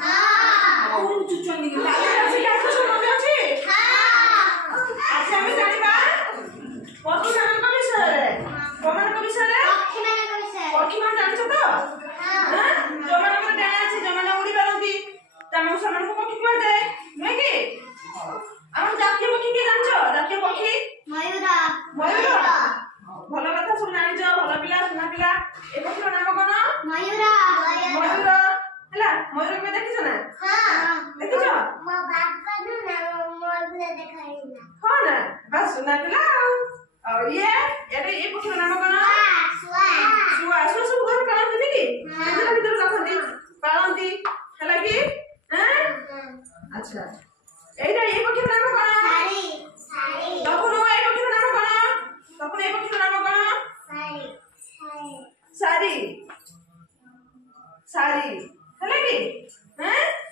हां ओ चुचुनी के ताले আছে কাছে মনে আছে हां আচ্ছা আমি জানিবা পক্ষী ମାନଙ୍କ বিষୟରେ কোମାନଙ୍କ বিষୟରେ পক্ষী মান জানিছ তো हां ଯୋମାନଙ୍କର ଡେଣା ଅଛି ଯୋମାନେ ଉଡି ପାରନ୍ତି ତାଙ୍କୁ ସେମାନଙ୍କୁ ପକ୍ଷୀ କୁହାଯାଏ ନୁହେଁ କି ଆମର ଜାତୀୟ ପକ୍ଷୀ କି ଜାଣିଛ ଜାତୀୟ ପକ୍ଷୀ ମୟୂର ମୟୂର ଭଲ କଥା ସବୁ ଜାଣିଛ ଭଲ ପିଲା ସୁନା ପିଲା ଏ ପକ୍ଷୀର ନାମ କଣ ମୟୂର ମୟୂର ହେଲା ମୟୂର କେବେ ଦେଖିଛ ନା हां ଦେଖିଛ ମୋ ବାପା ନା ମୟୂର ଦେଖାଇଲା ହଁ ନା ବାସ୍ ସୁନା ପିଲା ଆଉ ଇଏ ଏଟା ଏ ପକ୍ଷୀର ନାମ କଣ ଶୁଆ ଶୁଆ ଶୁଆ ସବୁ ଘରେ ପାଳନ୍ତି କି କେତେଟା ଭିତରେ ରଖନ୍ତି ପାଳନ୍ତି ହେଲା କି ଆଚ୍ଛା এইটা এই পক্ষীর নাম কোন সারি সারি তখন এই পক্ষীর নাম কোন তখন এই পক্ষীর নাম কোন সারি সারি সারি ହେଲା কি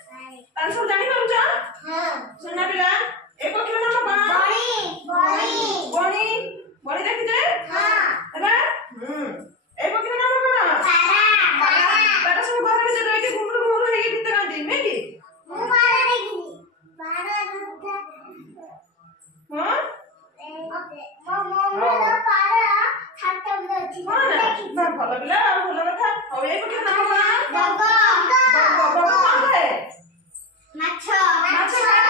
সারি তার সব জানি পারছ হ্যাঁ শুননা পিলা এই পক্ষীর নাম কোন বণি বণি বণি বণি দেখিছে হ্যাঁ ହେଲା এই পক্ষীর নাম কোন পারা পারা পারা সব ঘর ভিতরে রইকে ঘুমরু ঘুমরু হেই গীত গান্তি নে কি ମୁଁ ପାରା ଦେଖିନି ପାରା ଦୁର୍ଗା ହଁ ମୋ ମମ୍ମିର ପାରା ଛାତ ଉପରେ ଅଛି ହଁ ନା ଭଲ ପିଲା ଆଉ ଭଲ କଥା ଆଉ ଏଇ ପକ୍ଷୀର ନାମ କଣ ବଗ ବଗ ବଗ କଣ ଖାଏ ମାଛ ମାଛ ଖାଏ